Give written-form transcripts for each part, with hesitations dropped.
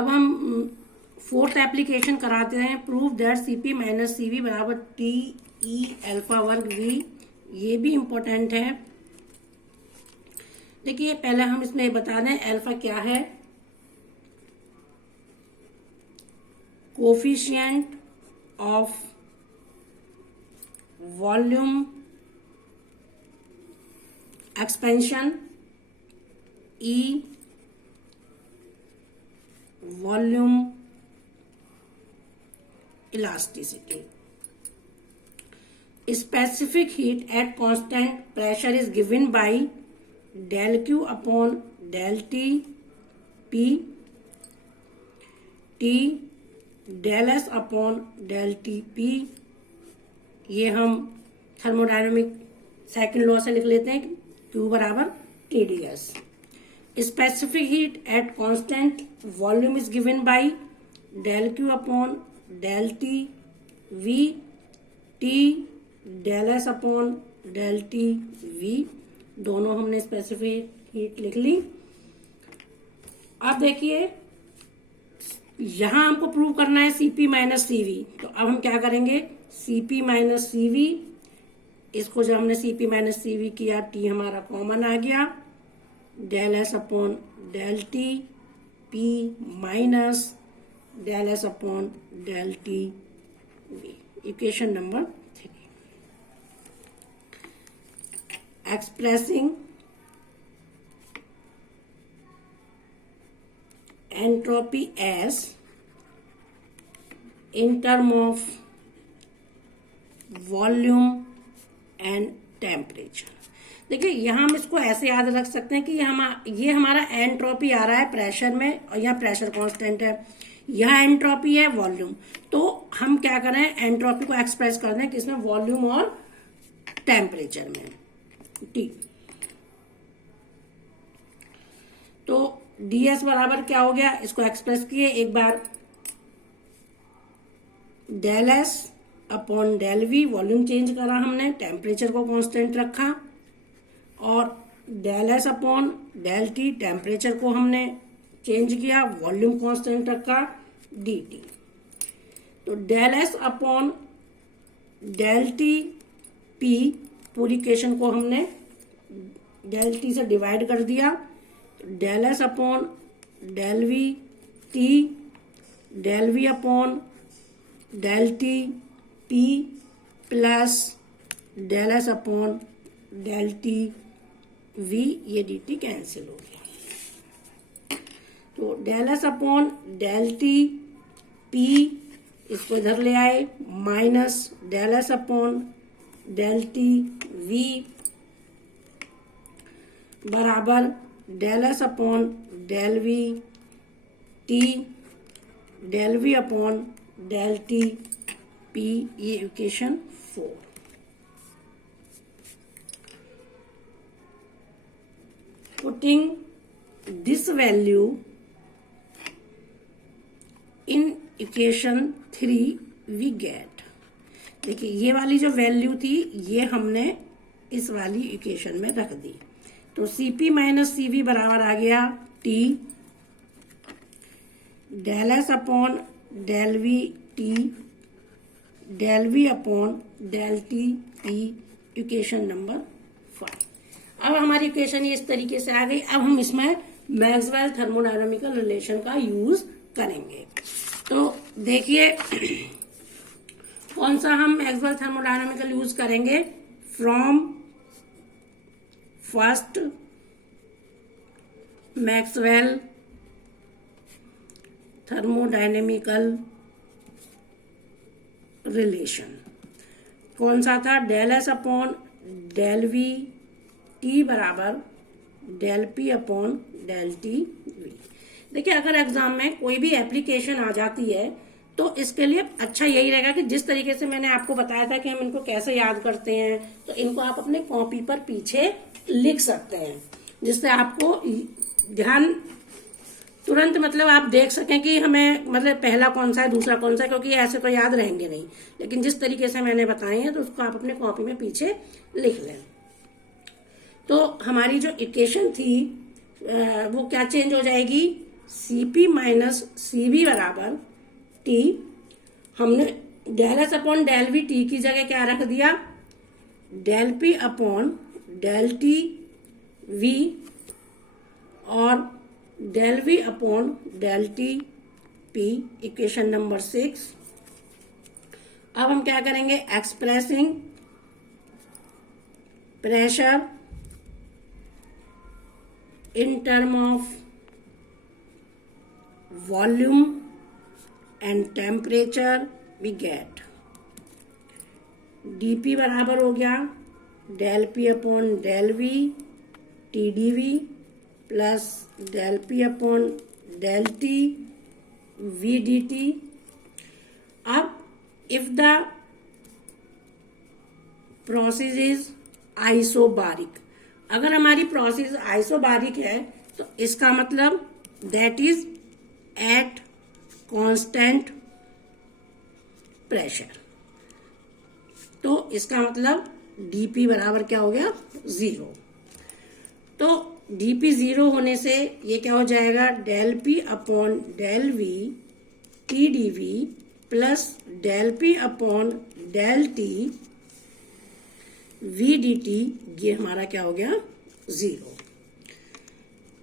अब हम fourth application कराते हैं। Prove that CP minus CV बराबर टी ई अल्फा वर्ग वी। ये भी इम्पोर्टेंट है। देखिए पहले हम इसमें बता दें अल्फा क्या है। Coefficient of volume expansion E volume elasticity. Specific heat at constant pressure is given bye del Q upon del T P T del S upon del T P। ये हम थर्मोडायनेमिक सेकंड लॉ से लिख लेते हैं। Q बराबर TdS। Specific heat at constant volume is given bye del Q upon del T V T del S upon del T V। दोनों हमने specific heat लिख ली। अब देखिए यहां हमको प्रूव करना है सीपी माइनस सीवी। तो अब हम क्या करेंगे, सीपी माइनस सीवी, इसको जब हमने सीपी माइनस सीवी किया टी हमारा कॉमन आ गया, del S upon del T P minus del S upon del T V. Equation number 3। Expressing entropy as in term of volume and temperature। देखिए यहाँ हम इसको ऐसे याद रख सकते हैं कि ये हमारा एंट्रोपी आ रहा है प्रेशर में, और यहाँ प्रेशर कांस्टेंट है, यहाँ एंट्रोपी है वॉल्यूम। तो हम क्या करें, एंट्रोपी को एक्सप्रेस कर दें किसमें, वॉल्यूम और टेम्परेचर में, टी। तो ds बराबर क्या हो गया, इसको एक्सप्रेस किए एक बार, del S upon del V, volume change करा हमने, टेम्परेचर को कांस्टेंट रखा, और del S upon del T, temperature को हमने चेंज किया, वॉल्यूम कांस्टेंट रखा, डी टी। तो del S upon del T P, पूरी इक्वेशन को हमने डेल टी से डिवाइड कर दिया, del S upon del V T, del V upon del T P plus del S upon del T V, ये D T cancel हो गया। तो del S upon del T P, इसको इधर ले आए, minus del S upon del T V बराबर del S upon del V T, del V upon del T P. ये equation 4। Putting this value in equation 3 we get. देखिए ये वाली जो वैल्यू थी ये हमने इस वाली इक्वेशन में रख दी। तो सीपी माइनस सीवी बराबर आ गया T del S upon del V T, del V upon del T P, equation number 5। अब हमारी इक्वेशन ये इस तरीके से आ गई। अब हम इसमें मैक्सवेल थर्मोडायनामिकल रिलेशन का यूज करेंगे। तो देखिए कौन सा हम मैक्सवेल थर्मोडायनामिकल यूज करेंगे, from first Maxwell thermodynamical relation. कौन सा था, del S upon del V T बराबर del P upon del T V. देखिए अगर एग्जाम में कोई भी एप्लीकेशन आ जाती है तो इसके लिए अच्छा यही रहेगा कि जिस तरीके से मैंने आपको बताया था कि हम इनको कैसे याद करते हैं, तो इनको आप अपने कॉपी पर पीछे लिख सकते हैं, जिससे आपको ध्यान तुरंत मतलब आप देख सकें कि हमें मतलब पहला कौन सा है दूसरा कौन सा है, क्योंकि ऐसे तो याद रहेंगे नहीं। लेकिन जिस तरीके से मैंने बताए हैं तो उसको आप अपने कॉपी में पीछे लिख लें। तो हमारी जो इक्वेशन थी वो क्या चेंज हो जाएगी, Cp माइनस Cv बराबर T। हमने del S upon del V T की जगह क्या रख दिया, del P upon del T V और del V upon del T P, equation number 6। अब हम क्या करेंगे, expressing pressure in term of volume and temperature we get dp बराबर हो गया del P upon del V T D V plus del P upon del T V D T. अब if the process is isobaric, अगर हमारी process isobaric है तो इसका मतलब that is at constant pressure, तो इसका मतलब डीपी बराबर क्या हो गया, 0। तो डीपी 0 होने से ये क्या हो जाएगा, del P upon del V T D V plus del P upon del T V D T, ये हमारा क्या हो गया, 0।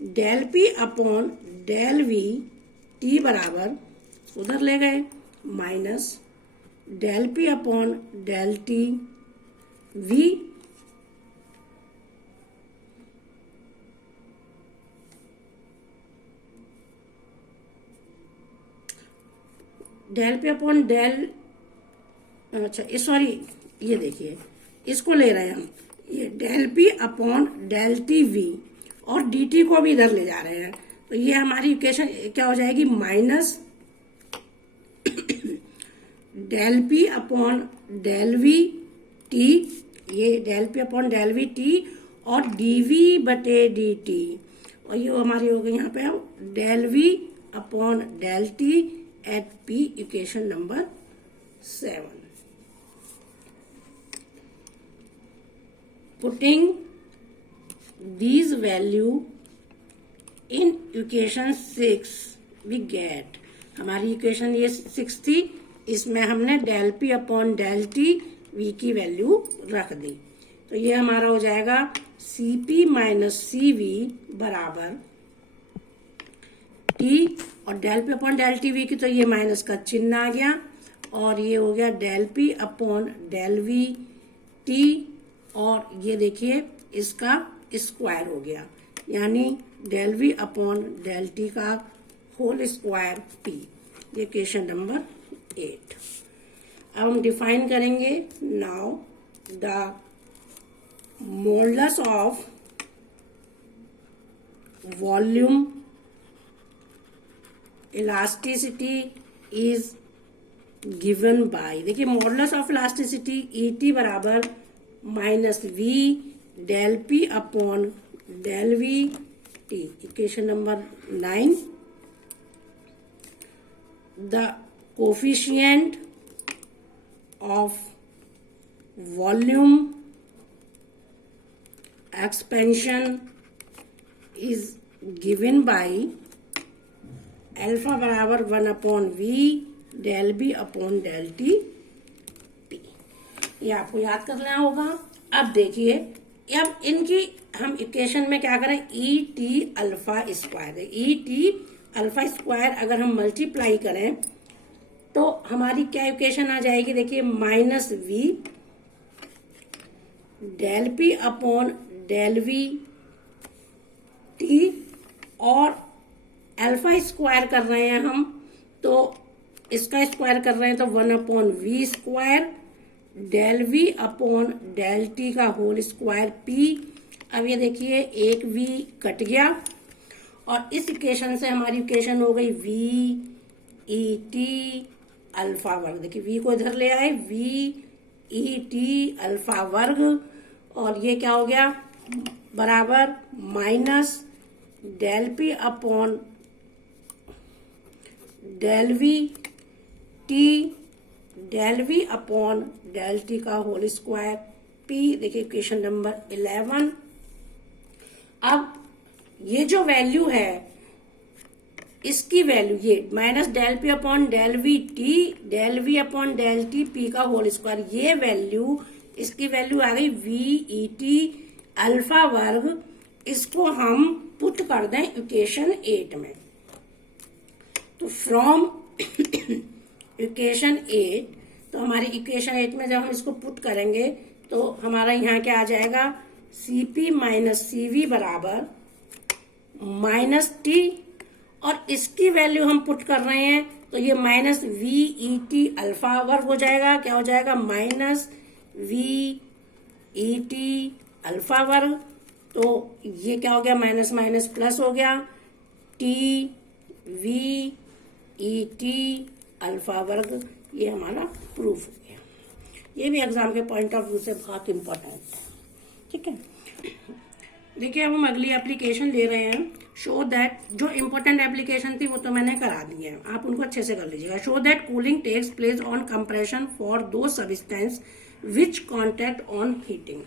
Del P upon del V T बराबर उधर ले गए minus del P upon del T V del P upon del, अच्छा सॉरी ये देखिए इसको ले रहे हैं हम, ये del P upon del T V और डी टी को भी इधर ले जा रहे हैं, तो ये हमारी इक्वेशन क्या हो जाएगी, minus del P upon del V T, ये del P upon del V T और डी वी बटे डी टी, और ये हमारी हो गई यहाँ पे del V upon del T at P, equation number 7। Putting these value in equation 6 we get, हमारी इक्वेशन ये 6 थी, इसमें हमने del P upon del T V की वैल्यू रख दी, तो ये हमारा हो जाएगा C P minus C V बराबर टी, और del P upon del T V की तो ये माइनस का चिन्ह आ गया, और ये हो गया del P upon del V T, और ये देखिए इसका स्क्वायर हो गया, यानी del V upon del T का होल स्क्वायर पी, ये इक्वेशन नंबर 8। अब हम डिफाइन करेंगे now the modulus of volume elasticity is given by, देखिए modulus of elasticity E T बराबर minus V del P upon del V T, equation number 9। The coefficient of volume expansion is given by alpha बराबर 1 upon V del B upon del T, ये आपको याद करना होगा। अब देखिए अब इनकी हम इक्वेशन में क्या करें, E T alpha square, E T alpha square अगर हम मल्टीप्लाई करें तो हमारी क्या इक्वेशन आ जाएगी, देखिए minus V del P upon del V T, और अल्फा स्क्वायर कर रहे हैं हम तो इसका स्क्वायर कर रहे हैं तो 1 upon V square del V upon del T का होल स्क्वायर पी। अब ये देखिए एक वी कट गया और इस इक्वेशन से हमारी इक्वेशन हो गई वी ई टी अल्फा वर्ग, देखिए वी को इधर ले आए, वी ई टी अल्फा वर्ग, और ये क्या हो गया बराबर minus del P upon del V T del V upon del T का होल स्क्वायर पी, देखिए इक्वेशन नंबर 11। अब ये जो वैल्यू है इसकी वैल्यू ये minus del P upon del V upon del T P का होल स्क्वायर, ये वैल्यू, इसकी वैल्यू आ गई VET अल्फा वर्ग। इसको हम पुट कर दें इक्वेशन 8 में। तो फ्रॉम इक्वेशन 8, तो हमारी इक्वेशन 8 में जब हम इसको पुट करेंगे तो हमारा यहाँ क्या आ जाएगा, CP माइनस CV बराबर माइनस टी, और इसकी वैल्यू हम पुट कर रहे हैं तो ये माइनस VET अल्फा वर्ग हो जाएगा। क्या हो जाएगा, माइनस VET अल्फा वर्ग। तो ये क्या हो गया, माइनस माइनस प्लस हो गया, TVET अल्फा वर्ग। ये हमारा प्रूफ हो गया। ये भी एग्जाम के पॉइंट ऑफ व्यू से बहुत इंपॉर्टेंट है, ठीक है। देखिए अब हम अगली एप्लीकेशन ले रहे हैं। शो दैट, जो इंपॉर्टेंट एप्लीकेशन थी वो तो मैंने करा दी है, आप उनको अच्छे से कर लीजिएगा। Show that cooling takes place on compression for those substance which contact on heating.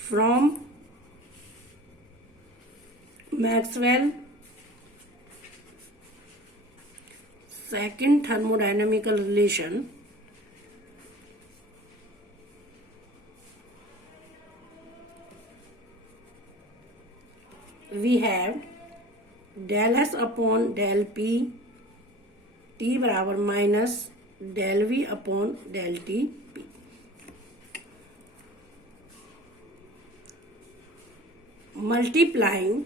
From Maxwell second thermodynamical relation, we have del S upon del P T बराबर minus del V upon del T P। Multiplying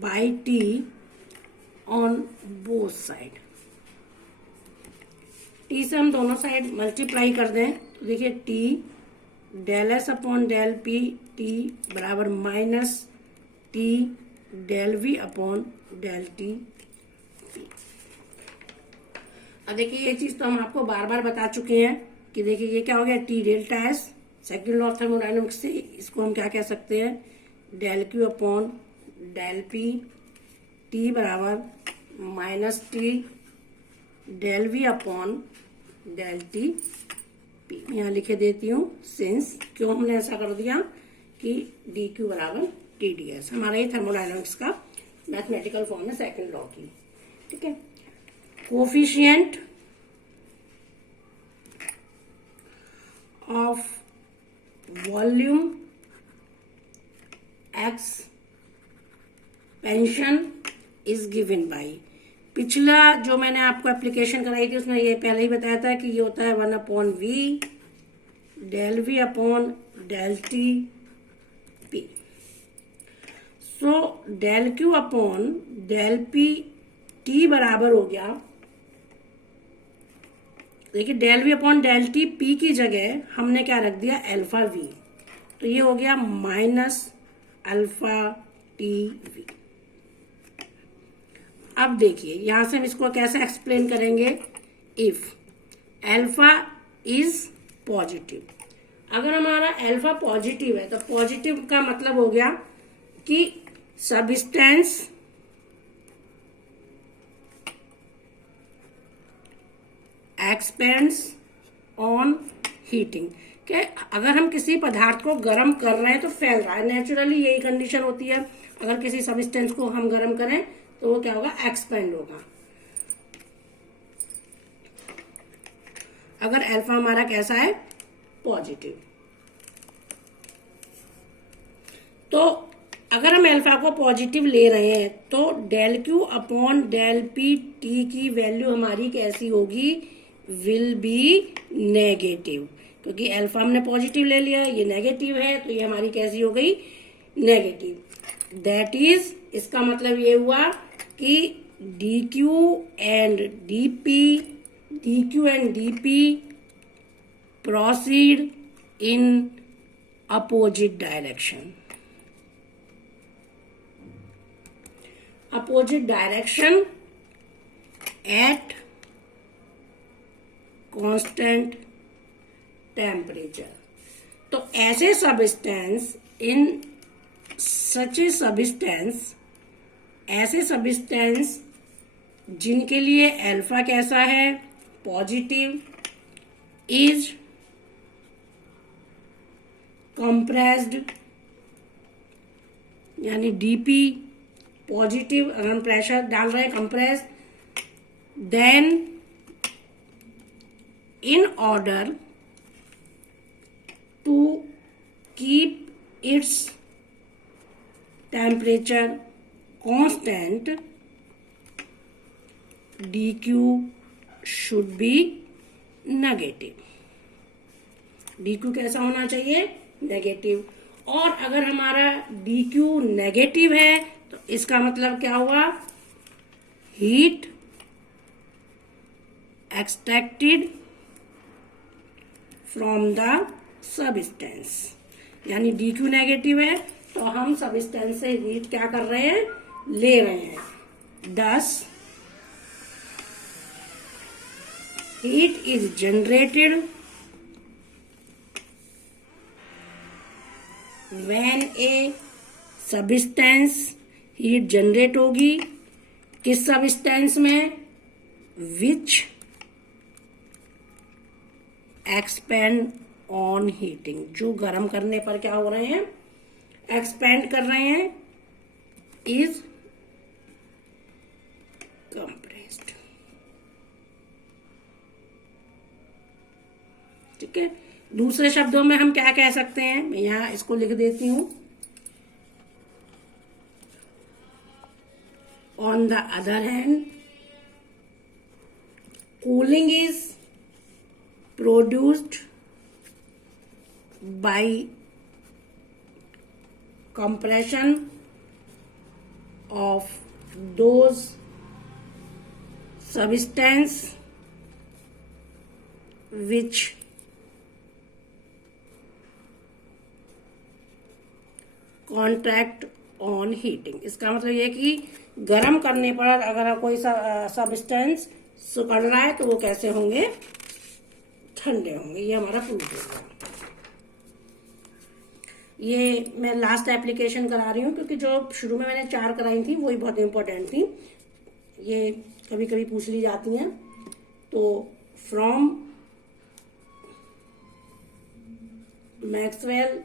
by T on both side. T से हम दोनों side multiply कर दें तो देखिए T del S upon del P T बराबर minus T del V upon del T P. अब देखिए ये चीज तो हम आपको बार बार बता चुके हैं कि देखिए ये क्या हो गया, T delta S, second law of thermodynamics से इसको हम क्या कह सकते हैं, del Q upon del P T बराबर minus T del V upon del T P. यहाँ लिखे देती हूँ सिंस, क्यों हमने ऐसा कर दिया कि डी क्यू बराबर टी डी एस। हमारा ये थर्मोडायनामिक्स का मैथमेटिकल फॉर्म है सेकंड लॉ की, ठीक है। Coefficient of volume expansion is given by, पिछला जो मैंने आपको एप्लीकेशन कराई थी उसमें ये पहले ही बताया था कि ये होता है 1/V del V upon del T P. So del Q upon del P T बराबर हो गया, देखिए del V upon del T P की जगह हमने क्या रख दिया, अल्फा वी, तो ये हो गया माइनस अल्फा टी वी। अब देखिए यहां से हम इसको कैसे एक्सप्लेन करेंगे, इफ अल्फा इज पॉजिटिव, अगर हमारा अल्फा पॉजिटिव है तो पॉजिटिव का मतलब हो गया कि सब्सटेंस एक्सपेंड्स ऑन हीटिंग, कि अगर हम किसी पदार्थ को गर्म कर रहे हैं तो फैल रहा है, नेचुरली यही कंडीशन होती है। अगर किसी सब्सटेंस को हम गर्म करें तो वो क्या होगा, एक्सपेंड होगा। अगर अल्फा हमारा कैसा है, पॉजिटिव, तो अगर हम अल्फा को पॉजिटिव ले रहे हैं तो del Q upon del P T की वैल्यू हमारी कैसी होगी, विल बी नेगेटिव, क्योंकि अल्फा हमने पॉजिटिव ले लिया, ये नेगेटिव है तो ये हमारी कैसी हो गई, नेगेटिव। दैट इज, इसका मतलब ये हुआ कि D Q and D P proceed in opposite direction, at constant temperature. तो ऐसे substance, in such a substance, ऐसे सब्सटेंस जिनके लिए अल्फा कैसा है, पॉजिटिव, इज कंप्रेस्ड, यानी डीपी पॉजिटिव, अगर हम प्रेशर डाल रहे हैं compress, then in order to keep its temperature constant, dq should be negative. dq कैसा होना चाहिए? नेगेटिव. और अगर हमारा dq नेगेटिव है तो इसका मतलब क्या हुआ? Heat extracted from the substance, यानी dq नेगेटिव है तो हम सबस्टेंस से हीट क्या कर रहे हैं? ले रहे हैं. Thus heat is generated when a substance, heat generate होगी किस सबस्टेंस में? विच एक्सपेंड ऑन हीटिंग, जो गर्म करने पर क्या हो रहे हैं? एक्सपेंड कर रहे हैं. Is compressed. ठीक है. दूसरे शब्दों में हम क्या कह सकते हैं? मैं यहां इसको लिख देती हूं. On the other hand, cooling is produced by compression of those substance which contract on heating. इसका मतलब ये कि गर्म करने पर अगर कोई सब्सटेंस सिकुड़ रहा है तो वो कैसे होंगे? ठंडे होंगे. ये हमारा प्रूफ होगा. ये मैं लास्ट एप्लीकेशन करा रही हूँ क्योंकि जो शुरू में मैंने 4 कराई थी वही बहुत इंपॉर्टेंट थी. ये कभी कभी पूछ ली जाती हैं. तो from Maxwell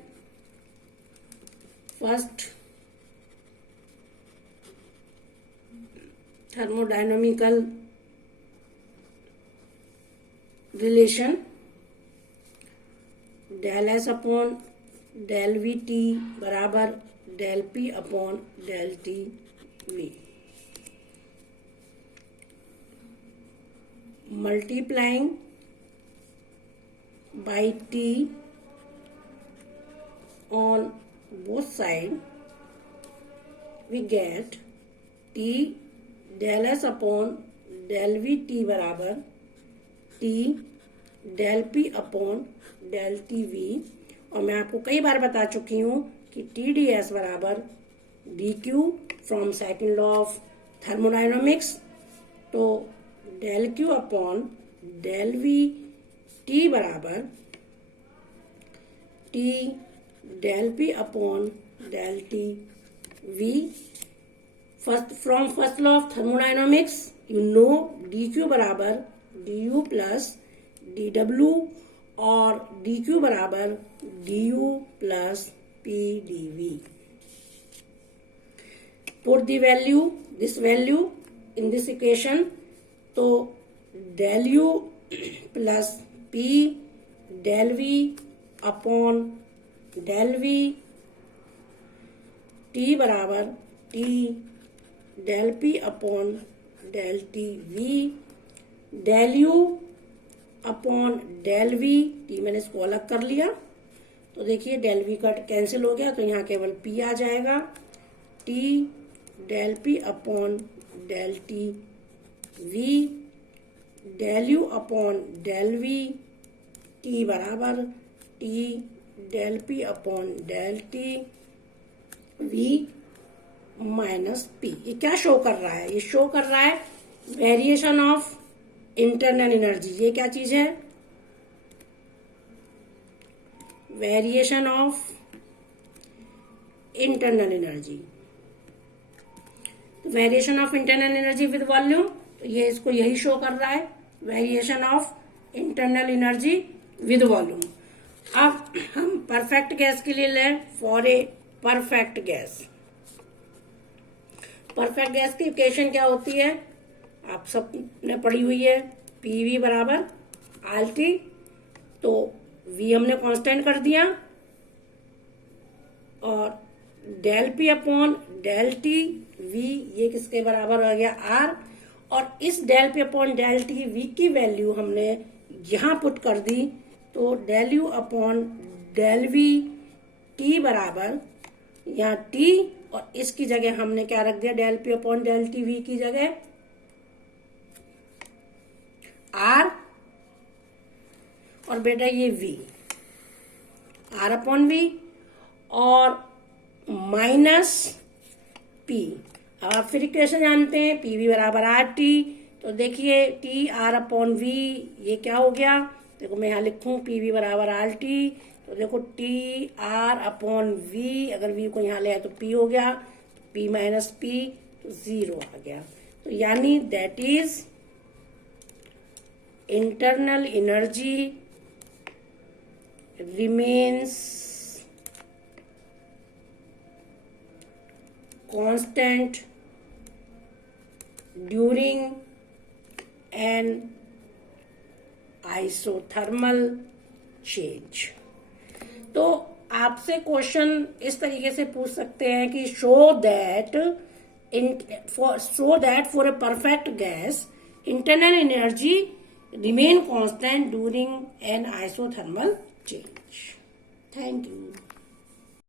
first thermodynamical relation, del S upon del V T बराबर del P upon del T V, multiplying by T on both side, we get T del S upon del V T बराबर T del P upon del T V. और मैं आपको कई बार बता चुकी हूं कि टी डी एस बराबर D Q from second law of thermodynamics. तो del Q upon del V T बराबर T del P upon del T V. From first law of thermodynamics you know D Q बराबर D U plus D W और D Q बराबर D U plus P D V. Put the value, this value in this equation. तो del U plus P del V upon del V T बराबर T del P upon del T V. Del U upon del V T मैंने इसको अलग कर लिया तो देखिए del we का कैंसिल हो गया तो यहाँ केवल पी आ जाएगा. T del P upon del T V. Del U upon del V T बराबर T del P upon del T V minus P. ये क्या शो कर रहा है? ये शो कर रहा है वेरिएशन ऑफ इंटरनल एनर्जी. ये क्या चीज है? Variation of internal energy. Variation of internal energy with volume, तो ये इसको यही शो कर रहा है, variation of internal energy with volume. अब हम परफेक्ट गैस के लिए लें. For a perfect gas, perfect gas की इक्वेशन क्या होती है, आप सबने पढ़ी हुई है, पीवी बराबर आरटी। तो वी हमने कांस्टेंट कर दिया और del P upon del T V ये किसके बराबर हो गया आर। और इस del P upon del T V की वैल्यू हमने यहां पुट कर दी, तो del U upon del V T बराबर यहाँ टी और इसकी जगह हमने क्या रख दिया, del P upon del T V की जगह आर और बेटा ये वी, आर अपॉन वी और माइनस पी। अब आप फिर इक्वेशन जानते हैं, पी वी बराबर आर टी। तो देखिए टी आर अपॉन वी ये क्या हो गया, देखो मैं यहाँ लिखूं पी वी बराबर आर टी, तो देखो टी आर अपॉन वी, अगर वी को यहाँ ले आए तो पी हो गया, पी माइनस पी तो 0 आ गया। तो यानी that is internal energy remains constant during an isothermal change। तो आपसे क्वेश्चन इस तरीके से पूछ सकते हैं कि show that for a perfect gas internal energy remain constant during an isothermal change। Thank you.